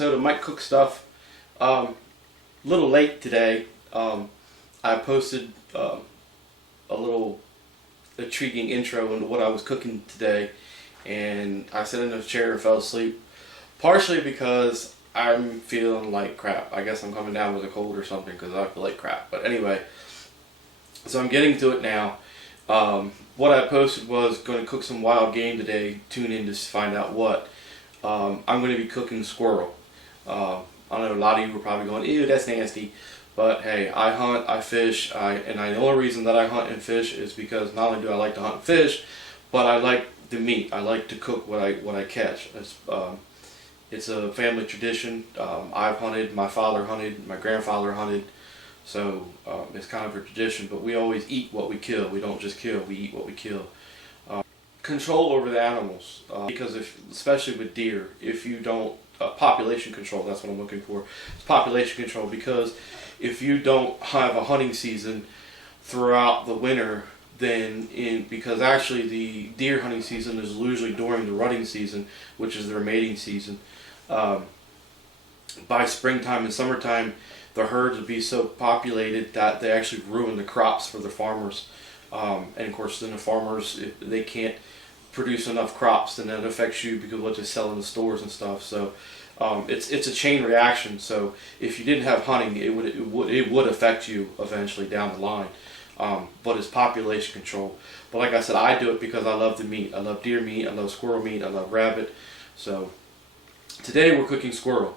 episode of Mike Cook Stuff. A little late today. I posted a little intriguing intro into what I was cooking today, and I sat in a chair and fell asleep. Partially because I'm feeling like crap. I guess I'm coming down with a cold or something because I feel like crap. But anyway, so I'm getting to it now. What I posted was going to cook some wild game today. Tune in to find out what. I'm going to be cooking squirrel. I know a lot of you are probably going, ew, that's nasty. But hey, I hunt, I fish, and the only reason that I hunt and fish is because not only do I like to hunt and fish, but I like the meat. I like to cook what I catch. It's a family tradition. I've hunted, my father hunted, my grandfather hunted, so it's kind of a tradition. But we always eat what we kill. We don't just kill, we eat what we kill. Control over the animals, because especially with deer, if you don't, population control, that's what I'm looking for. It's population control, because if you don't have a hunting season throughout the winter, because actually the deer hunting season is usually during the rutting season, which is their mating season. By springtime and summertime, the herds would be so populated that they actually ruin the crops for the farmers. And of course, then the farmers, if they can't produce enough crops, then that affects you because what they sell in the stores and stuff. So it's a chain reaction. So if you didn't have hunting, it would affect you eventually down the line. But it's population control. But like I said, I do it because I love the meat. I love deer meat. I love squirrel meat. I love rabbit. So today we're cooking squirrel.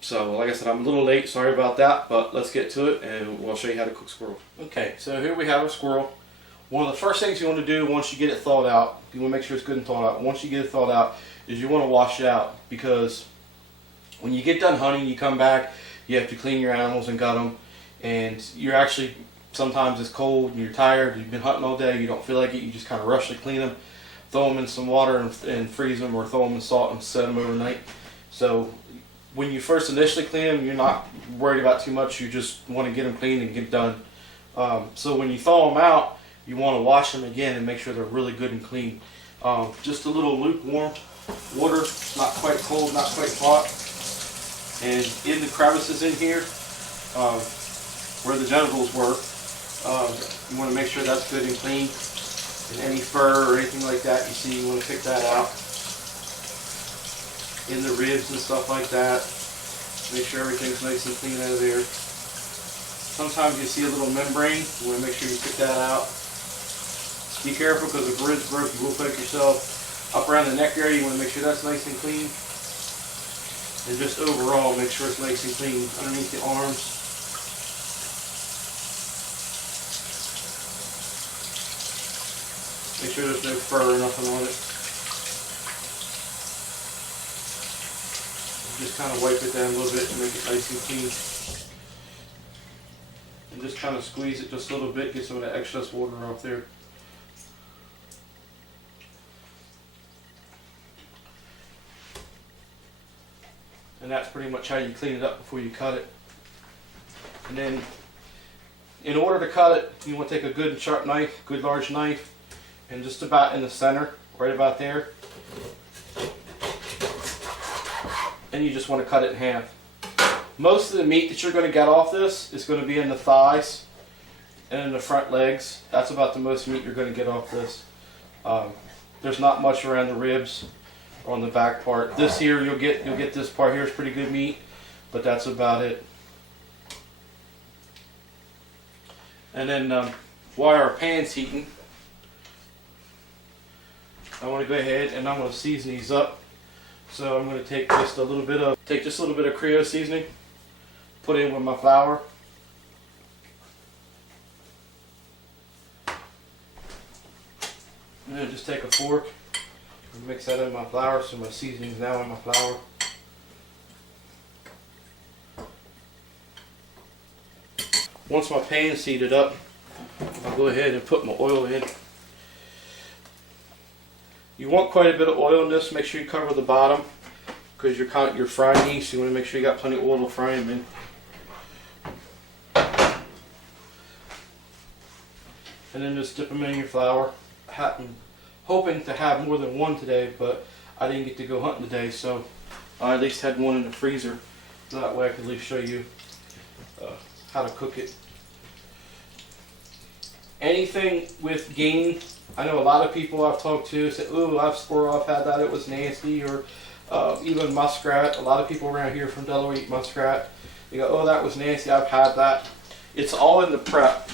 So like I said, I'm a little late. Sorry about that. But let's get to it, and we'll show you how to cook squirrel. Okay, so here we have our squirrel. One of the first things you want to do once you get it thawed out, you want to make sure it's good and thawed out. Once you get it thawed out, is you want to wash it out, because when you get done hunting, you come back, you have to clean your animals and gut them, and you're actually, sometimes it's cold and you're tired, you've been hunting all day, you don't feel like it, you just kind of rush to clean them, throw them in some water and freeze them, or throw them in salt and set them overnight. So when you first initially clean them, you're not worried about too much, you just want to get them clean and get done. So when you thaw them out, you want to wash them again and make sure they're really good and clean. Just a little lukewarm water, not quite cold, not quite hot. And in the crevices in here, where the genitals were, you want to make sure that's good and clean. And any fur or anything like that you see, you want to pick that out. In the ribs and stuff like that, make sure everything's nice and clean out of there. Sometimes you see a little membrane, you want to make sure you pick that out. Be careful, because if the ribs broke, you will poke yourself. Up around the neck area, you want to make sure that's nice and clean. And just overall, make sure it's nice and clean underneath the arms. Make sure there's no fur or nothing on it. Just kind of wipe it down a little bit and make it nice and clean. And just kind of squeeze it just a little bit, get some of the excess water off there. And that's pretty much how you clean it up before you cut it. And then, in order to cut it, you want to take a good and sharp knife, good large knife, and just about in the center, right about there. And you just want to cut it in half. Most of the meat that you're going to get off this is going to be in the thighs and in the front legs. That's about the most meat you're going to get off this. There's not much around the ribs or on the back part. This here, you'll get this part here is pretty good meat, but that's about it. And then while our pan's heating, I want to go ahead and I'm going to season these up. So I'm going to take just a little bit of Creole seasoning, put in with my flour. And then just take a fork and mix that in my flour, so my seasoning is now in my flour. Once my pan is heated up, I'll go ahead and put my oil in. You want quite a bit of oil in this. Make sure you cover the bottom, because you're frying these, so you want to make sure you got plenty of oil to fry them in. And then just dip them in your flour. Hoping to have more than one today, but I didn't get to go hunting today, so I at least had one in the freezer. That way I can at least show you how to cook it. Anything with game, I know a lot of people I've talked to say, "Ooh, I've squirrel, I've had that, it was nasty," or even muskrat. A lot of people around here from Delaware eat muskrat. You go, "Oh, that was nasty, I've had that." It's all in the prep.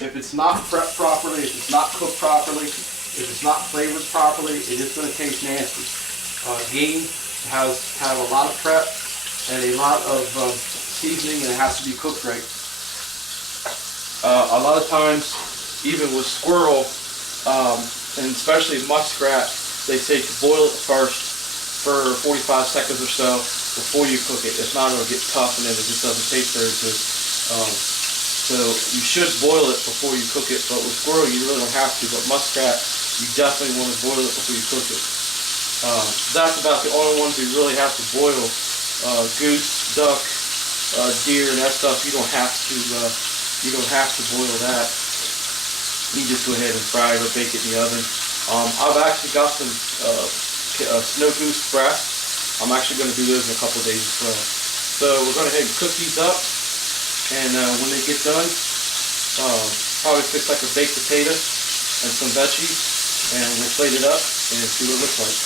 If it's not prepped properly, if it's not cooked properly, if it's not flavored properly, it is going to taste nasty. Game has a lot of prep and a lot of seasoning, and it has to be cooked right. A lot of times, even with squirrel, and especially muskrat, they say to boil it first for 45 seconds or so before you cook it. If not, it'll get tough and then it just doesn't taste very good. So you should boil it before you cook it, but with squirrel you really don't have to, but muskrat, you definitely want to boil it before you cook it. That's about the only ones you really have to boil. Goose, duck, deer, and that stuff, you don't have to boil that. You just go ahead and fry it or bake it in the oven. I've actually got some snow goose breasts. I'm actually going to do those in a couple of days as well. So we're going to go ahead and cook these up, and when they get done, probably fix like a baked potato and some veggies, and we'll plate it up and see what it looks like.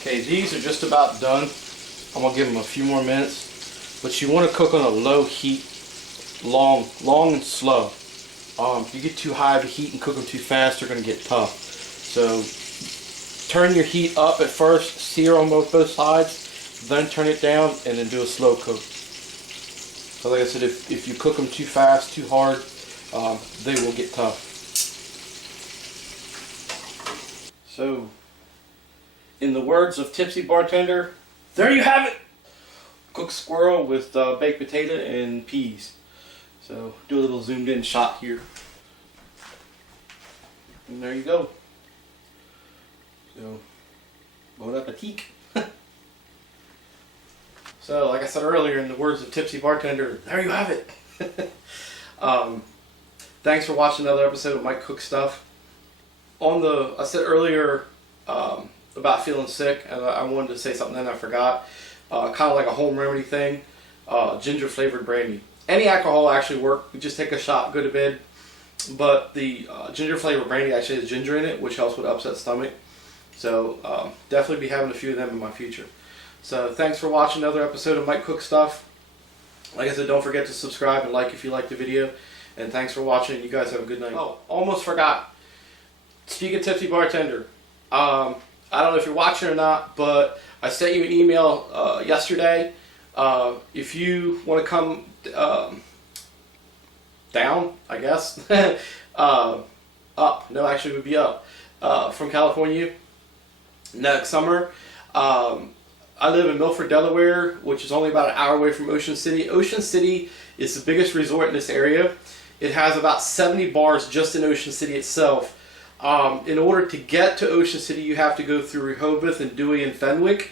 Okay, these are just about done. I'm gonna give them a few more minutes, but you want to cook on a low heat, long and slow. If you get too high of a heat and cook them too fast, they're gonna get tough. So turn your heat up at first, sear on both sides, then turn it down, and then do a slow cook. So like I said, if you cook them too fast, too hard, they will get tough. So, in the words of Tipsy Bartender, there you have it! Cooked squirrel with baked potato and peas. So, do a little zoomed in shot here. And there you go. So, bon appetit. So, like I said earlier, in the words of Tipsy Bartender, there you have it! Thanks for watching another episode of Mike Cook Stuff. I said earlier, about feeling sick, and I wanted to say something and I forgot. Kind of like a home remedy thing. Ginger flavored brandy. Any alcohol actually work. You just take a shot, go to bed. But the ginger flavored brandy actually has ginger in it, which helps with upset stomach. So definitely be having a few of them in my future. So thanks for watching another episode of Mike Cook Stuff. Like I said, don't forget to subscribe and like if you like the video. And thanks for watching. You guys have a good night. Oh, almost forgot. Speaking of Tipsy Bartender, I don't know if you're watching or not, but I sent you an email yesterday. If you want to come down, I guess, up. No, actually it would be up. From California next summer. I live in Milford, Delaware, which is only about an hour away from Ocean City. Ocean City is the biggest resort in this area. It has about 70 bars just in Ocean City itself. In order to get to Ocean City, you have to go through Rehoboth and Dewey and Fenwick.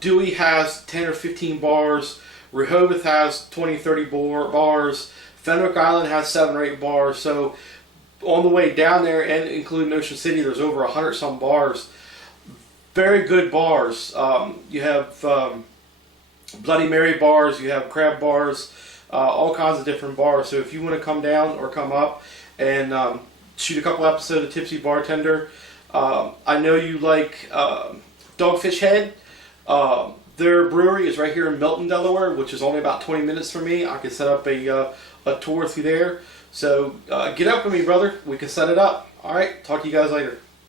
Dewey has 10 or 15 bars. Rehoboth has 20, 30 bars. Fenwick Island has 7 or 8 bars. So on the way down there, and including Ocean City, there's over 100 some bars. Very good bars. You have Bloody Mary bars, you have crab bars, all kinds of different bars. So if you want to come down or come up and shoot a couple episodes of Tipsy Bartender, I know you like Dogfish Head. Their brewery is right here in Milton, Delaware, which is only about 20 minutes from me. I can set up a tour through there. So get up with me, brother. We can set it up. All right, talk to you guys later.